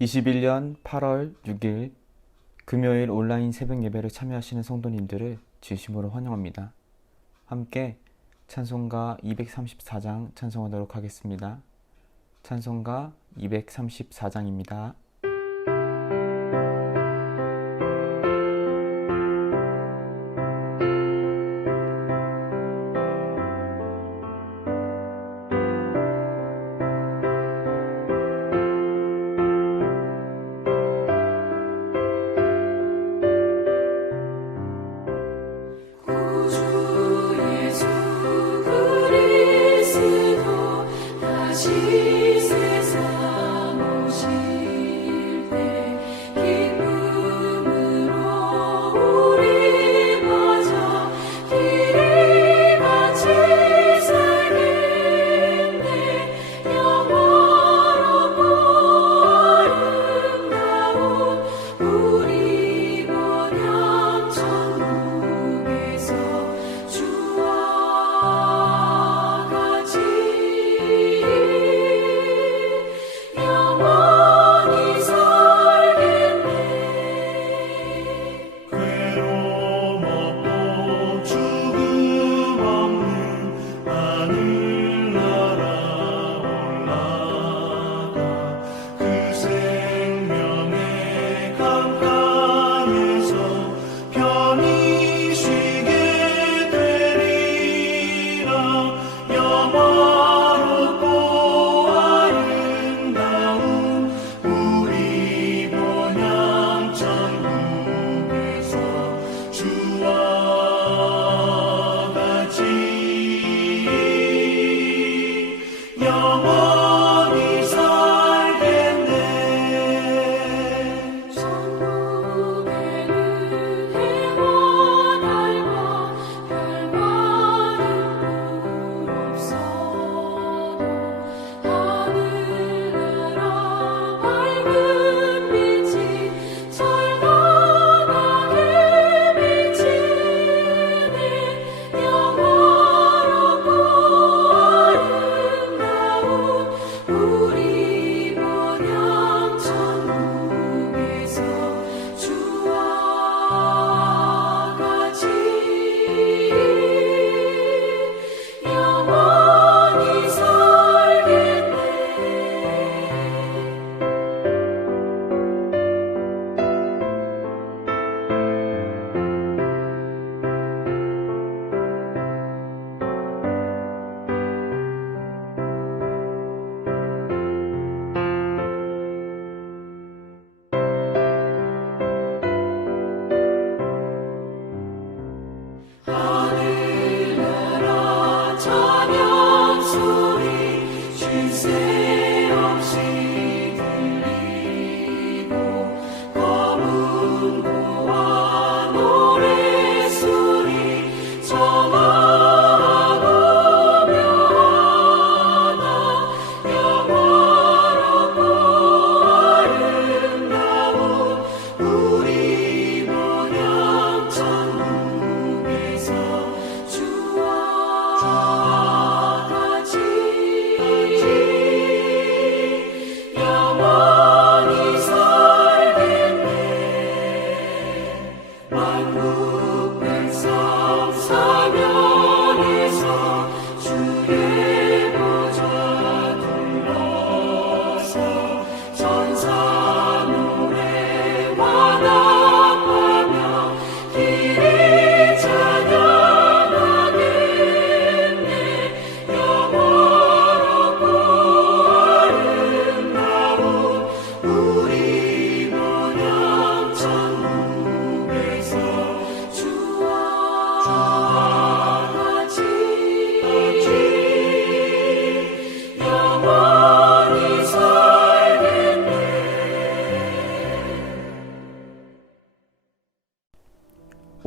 21년 8월 6일 금요일 온라인 새벽 예배를 참여하시는 성도님들을 진심으로 환영합니다. 함께 찬송가 234장 찬송하도록 하겠습니다. 찬송가 234장입니다.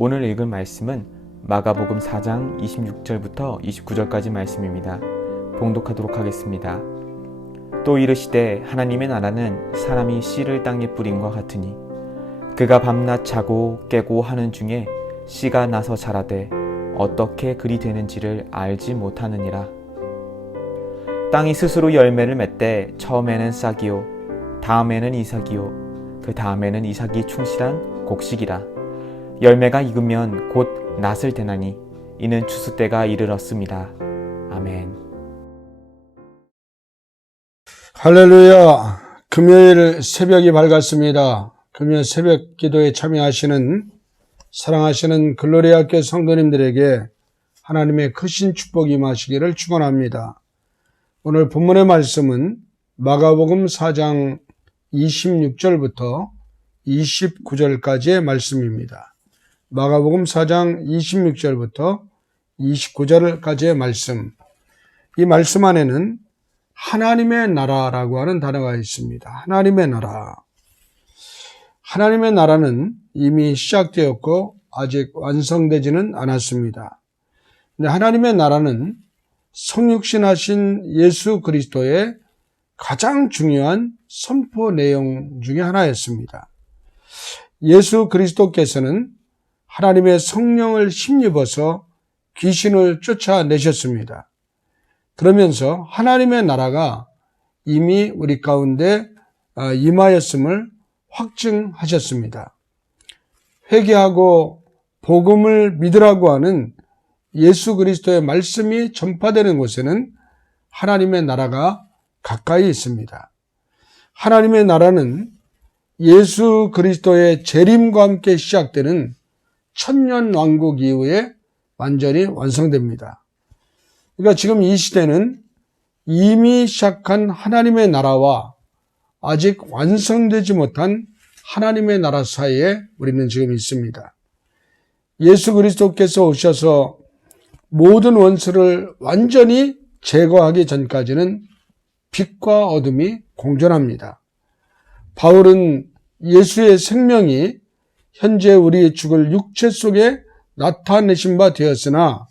오늘 읽을 말씀은 마가복음 4장 26절부터 29절까지 말씀입니다. 봉독하도록 하겠습니다. 또 이르시되 하나님의 나라는 사람이 씨를 땅에 뿌림과 같으니 그가 밤낮 자고 깨고 하는 중에 씨가 나서 자라되 어떻게 그리 되는지를 알지 못하느니라. 땅이 스스로 열매를 맺되 처음에는 싹이요 다음에는 이삭이요 그 다음에는 이삭이 충실한 곡식이라. 열매가 익으면 곧 낫을 대나니 이는 추수 때가 이르렀습니다. 아멘. 할렐루야. 금요일 새벽이 밝았습니다. 금요일 새벽 기도에 참여하시는 사랑하시는 글로리아 학교 성도님들에게 하나님의 크신 축복이 임하시기를 축원합니다. 오늘 본문의 말씀은 마가복음 4장 26절부터 29절까지의 말씀입니다. 마가복음 4장 26절부터 29절까지의 말씀. 이 말씀 안에는 하나님의 나라라고 하는 단어가 있습니다. 하나님의 나라. 하나님의 나라는 이미 시작되었고 아직 완성되지는 않았습니다. 근데 하나님의 나라는 성육신하신 예수 그리스도의 가장 중요한 선포 내용 중에 하나였습니다. 예수 그리스도께서는 하나님의 성령을 힘입어서 귀신을 쫓아내셨습니다. 그러면서 하나님의 나라가 이미 우리 가운데 임하였음을 확증하셨습니다. 회개하고 복음을 믿으라고 하는 예수 그리스도의 말씀이 전파되는 곳에는 하나님의 나라가 가까이 있습니다. 하나님의 나라는 예수 그리스도의 재림과 함께 시작되는 천년 왕국 이후에 완전히 완성됩니다. 그러니까 지금 이 시대는 이미 시작한 하나님의 나라와 아직 완성되지 못한 하나님의 나라 사이에 우리는 지금 있습니다. 예수 그리스도께서 오셔서 모든 원수를 완전히 제거하기 전까지는 빛과 어둠이 공존합니다. 바울은 예수의 생명이 현재 우리 죽을 육체 속에 나타내신 바 되었으나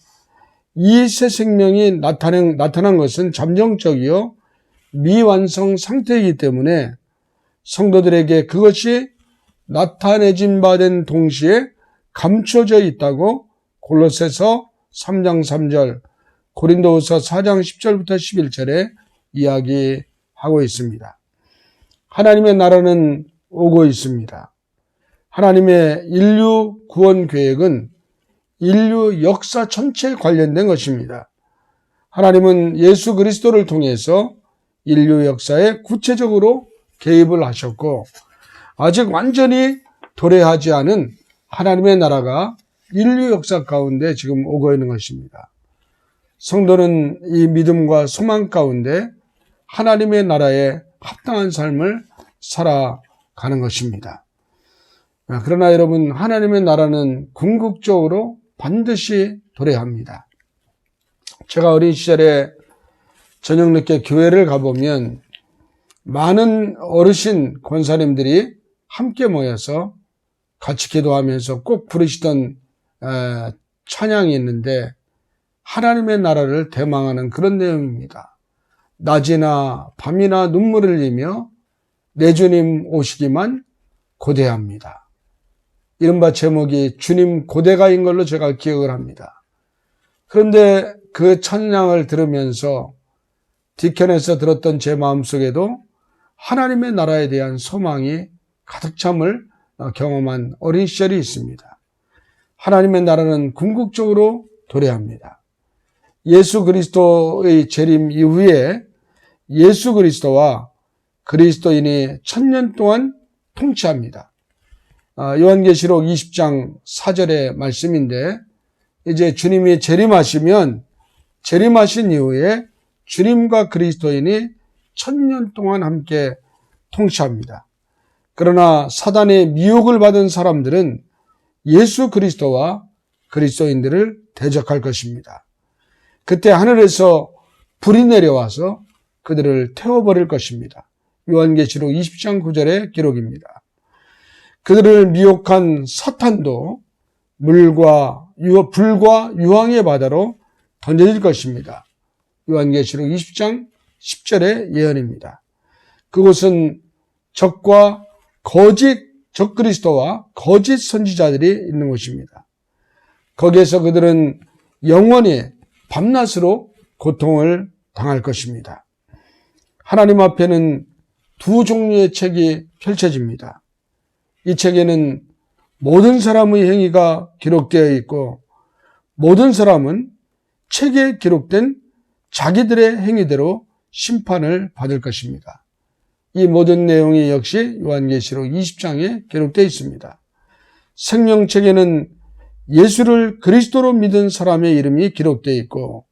이 새 생명이 나타난 것은 잠정적이요 미완성 상태이기 때문에 성도들에게 그것이 나타내진 바 된 동시에 감춰져 있다고 골로새서 3장 3절, 고린도후서 4장 10절부터 11절에 이야기하고 있습니다. 하나님의 나라는 오고 있습니다. 하나님의 인류 구원 계획은 인류 역사 전체에 관련된 것입니다. 하나님은 예수 그리스도를 통해서 인류 역사에 구체적으로 개입을 하셨고 아직 완전히 도래하지 않은 하나님의 나라가 인류 역사 가운데 지금 오고 있는 것입니다. 성도는 이 믿음과 소망 가운데 하나님의 나라에 합당한 삶을 살아가는 것입니다. 그러나 여러분, 하나님의 나라는 궁극적으로 반드시 도래합니다. 제가 어린 시절에 저녁 늦게 교회를 가보면 많은 어르신 권사님들이 함께 모여서 같이 기도하면서 꼭 부르시던 찬양이 있는데 하나님의 나라를 대망하는 그런 내용입니다. 낮이나 밤이나 눈물을 흘리며 내 주님 오시기만 고대합니다. 이른바 제목이 주님 고대가인 걸로 제가 기억을 합니다. 그런데 그 찬양을 들으면서 뒤편에서 들었던 제 마음속에도 하나님의 나라에 대한 소망이 가득 참을 경험한 어린 시절이 있습니다. 하나님의 나라는 궁극적으로 도래합니다. 예수 그리스도의 재림 이후에 예수 그리스도와 그리스도인이 1000년 동안 통치합니다. 요한계시록 20장 4절의 말씀인데 이제 주님이 재림하시면 재림하신 이후에 주님과 그리스도인이 1000년 동안 함께 통치합니다. 그러나 사단의 미혹을 받은 사람들은 예수 그리스도와 그리스도인들을 대적할 것입니다. 그때 하늘에서 불이 내려와서 그들을 태워버릴 것입니다. 요한계시록 20장 9절의 기록입니다. 그들을 미혹한 사탄도 불과 유황의 바다로 던져질 것입니다. 요한계시록 20장 10절의 예언입니다. 그곳은 적 그리스도와 거짓 선지자들이 있는 곳입니다. 거기에서 그들은 영원히 밤낮으로 고통을 당할 것입니다. 하나님 앞에는 두 종류의 책이 펼쳐집니다. 이 책에는 모든 사람의 행위가 기록되어 있고 모든 사람은 책에 기록된 자기들의 행위대로 심판을 받을 것입니다. 이 모든 내용이 역시 요한계시록 20장에 기록되어 있습니다. 생명책에는 예수를 그리스도로 믿은 사람의 이름이 기록되어 있고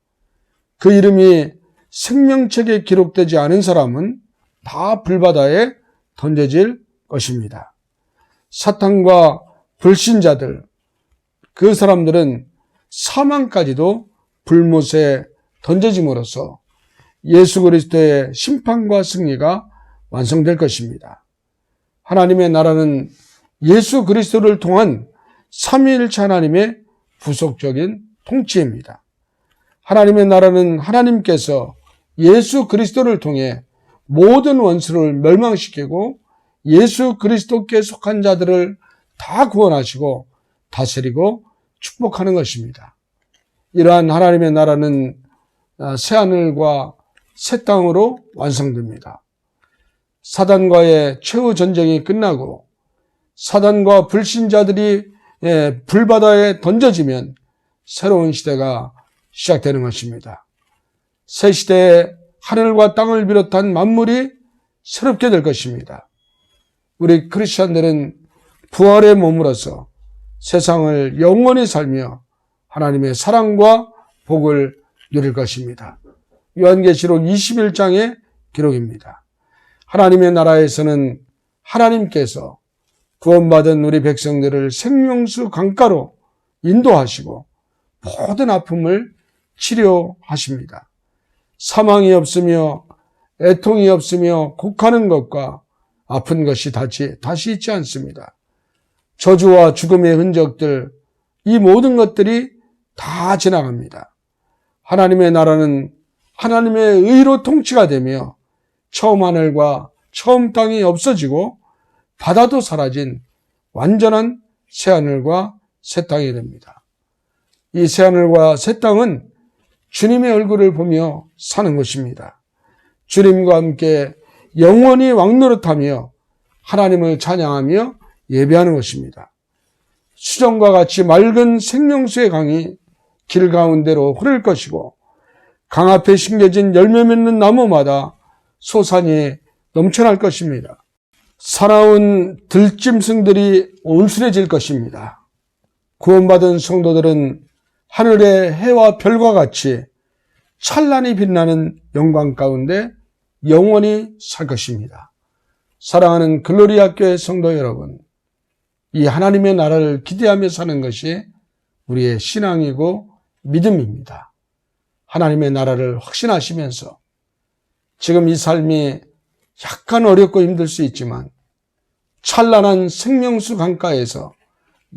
그 이름이 생명책에 기록되지 않은 사람은 다 불바다에 던져질 것입니다. 사탄과 불신자들, 그 사람들은 사망까지도 불못에 던져짐으로써 예수 그리스도의 심판과 승리가 완성될 것입니다. 하나님의 나라는 예수 그리스도를 통한 삼위일체 하나님의 부속적인 통치입니다. 하나님의 나라는 하나님께서 예수 그리스도를 통해 모든 원수를 멸망시키고 예수 그리스도께 속한 자들을 다 구원하시고 다스리고 축복하는 것입니다. 이러한 하나님의 나라는 새하늘과 새 땅으로 완성됩니다. 사단과의 최후 전쟁이 끝나고 사단과 불신자들이 불바다에 던져지면 새로운 시대가 시작되는 것입니다. 새 시대에 하늘과 땅을 비롯한 만물이 새롭게 될 것입니다. 우리 크리스천들은 부활의 몸으로서 세상을 영원히 살며 하나님의 사랑과 복을 누릴 것입니다. 요한계시록 21장의 기록입니다. 하나님의 나라에서는 하나님께서 구원받은 우리 백성들을 생명수 강가로 인도하시고 모든 아픔을 치료하십니다. 사망이 없으며 애통이 없으며 곡하는 것과 아픈 것이 다시 있지 않습니다. 저주와 죽음의 흔적들, 이 모든 것들이 다 지나갑니다. 하나님의 나라는 하나님의 의로 통치가 되며 처음 하늘과 처음 땅이 없어지고 바다도 사라진 완전한 새하늘과 새 땅이 됩니다. 이 새하늘과 새 땅은 주님의 얼굴을 보며 사는 것입니다. 주님과 함께 영원히 왕노릇하며 하나님을 찬양하며 예배하는 것입니다. 수정과 같이 맑은 생명수의 강이 길 가운데로 흐를 것이고 강 앞에 심겨진 열매 맺는 나무마다 소산이 넘쳐날 것입니다. 사나운 들짐승들이 온순해질 것입니다. 구원받은 성도들은 하늘의 해와 별과 같이 찬란히 빛나는 영광 가운데 영원히 살 것입니다. 사랑하는 글로리아 교회 성도 여러분, 이 하나님의 나라를 기대하며 사는 것이 우리의 신앙이고 믿음입니다. 하나님의 나라를 확신하시면서 지금 이 삶이 약간 어렵고 힘들 수 있지만 찬란한 생명수 강가에서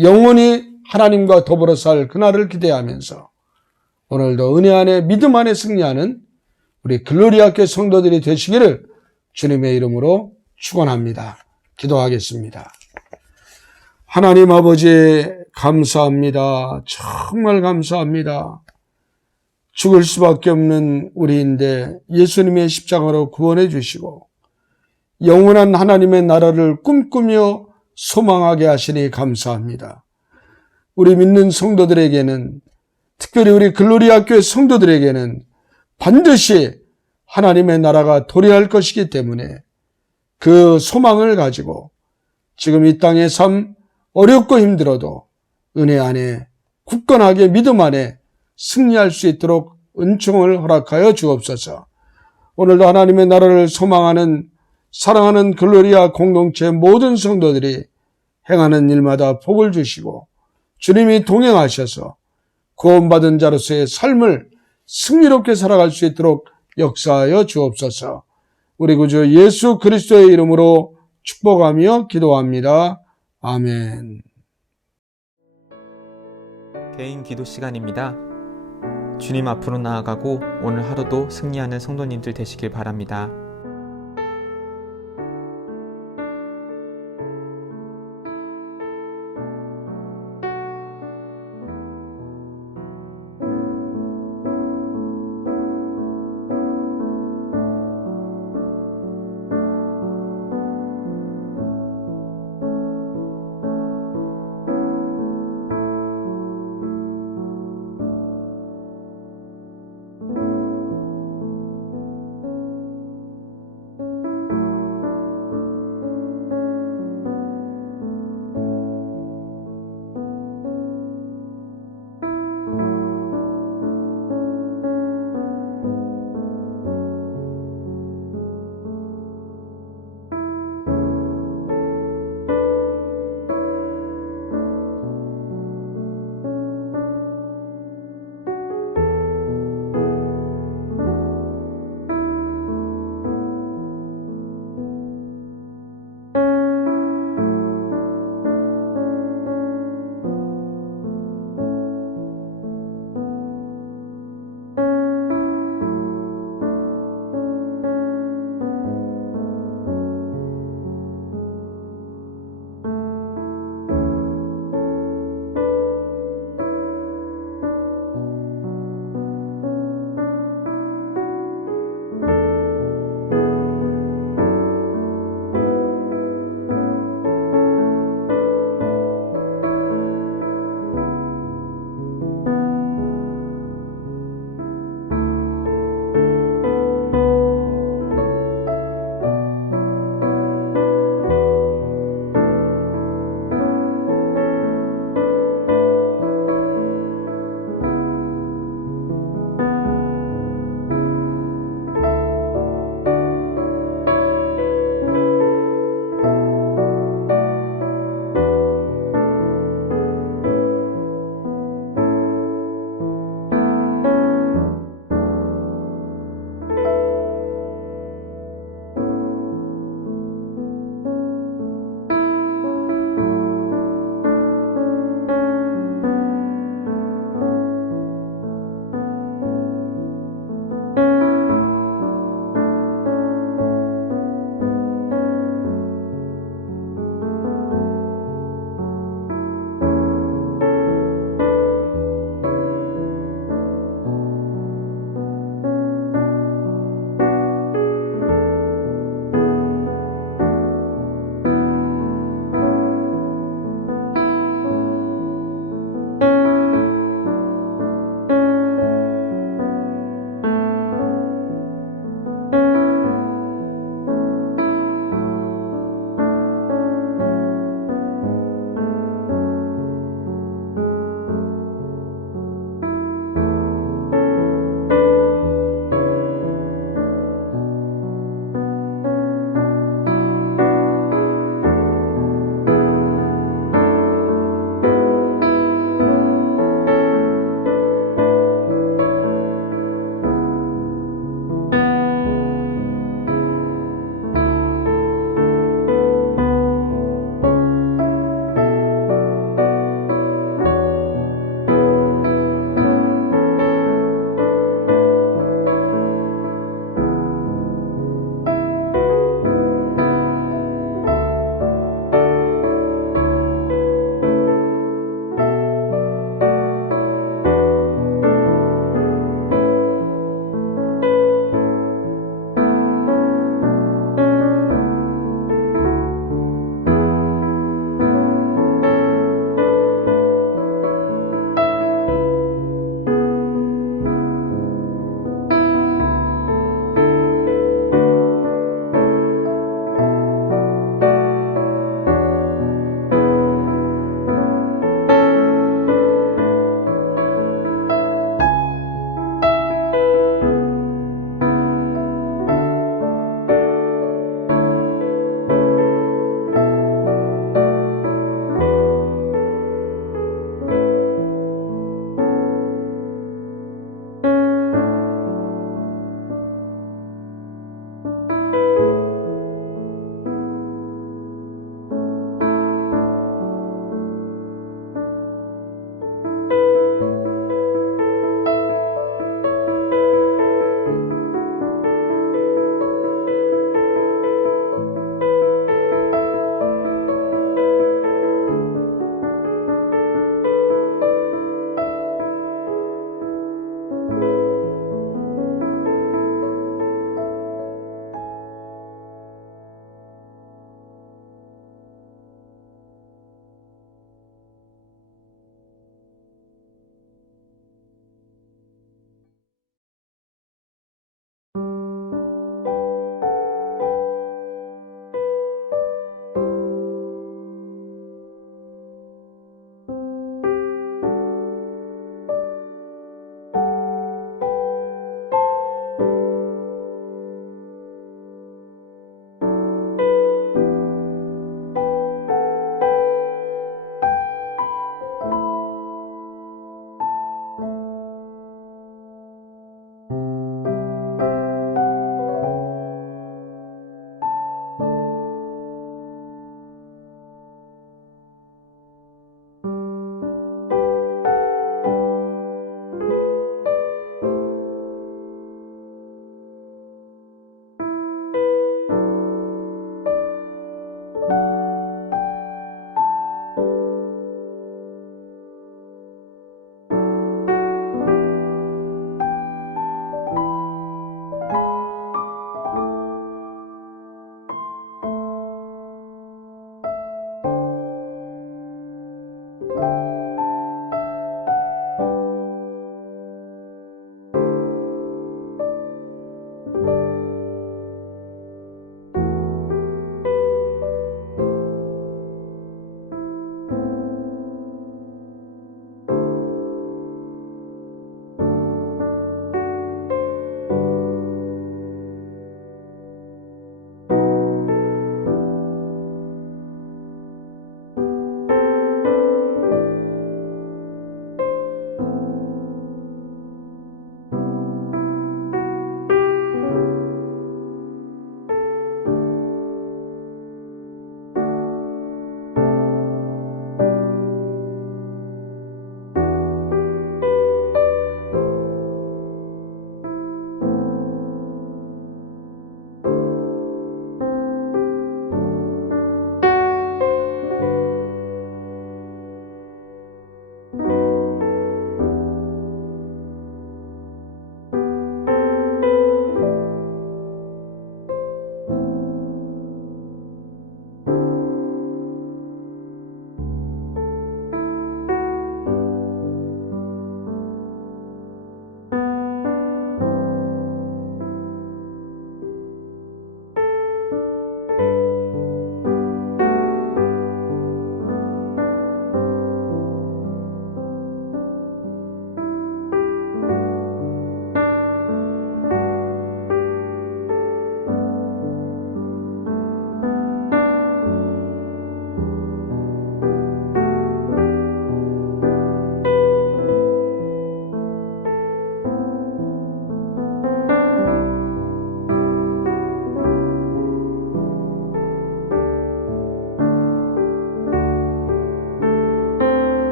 영원히 하나님과 더불어 살 그날을 기대하면서 오늘도 은혜 안에 믿음 안에 승리하는 우리 글로리아 교회 성도들이 되시기를 주님의 이름으로 축원합니다. 기도하겠습니다. 하나님 아버지 감사합니다. 정말 감사합니다. 죽을 수밖에 없는 우리인데 예수님의 십자가로 구원해 주시고 영원한 하나님의 나라를 꿈꾸며 소망하게 하시니 감사합니다. 우리 믿는 성도들에게는 특별히 우리 글로리아 교회 성도들에게는 반드시 하나님의 나라가 도래할 것이기 때문에 그 소망을 가지고 지금 이 땅의 삶 어렵고 힘들어도 은혜 안에 굳건하게 믿음 안에 승리할 수 있도록 은총을 허락하여 주옵소서. 오늘도 하나님의 나라를 소망하는 사랑하는 글로리아 공동체 모든 성도들이 행하는 일마다 복을 주시고 주님이 동행하셔서 구원받은 자로서의 삶을 승리롭게 살아갈 수 있도록 역사하여 주옵소서. 우리 구주 예수 그리스도의 이름으로 축복하며 기도합니다. 아멘. 개인 기도 시간입니다. 주님 앞으로 나아가고 오늘 하루도 승리하는 성도님들 되시길 바랍니다.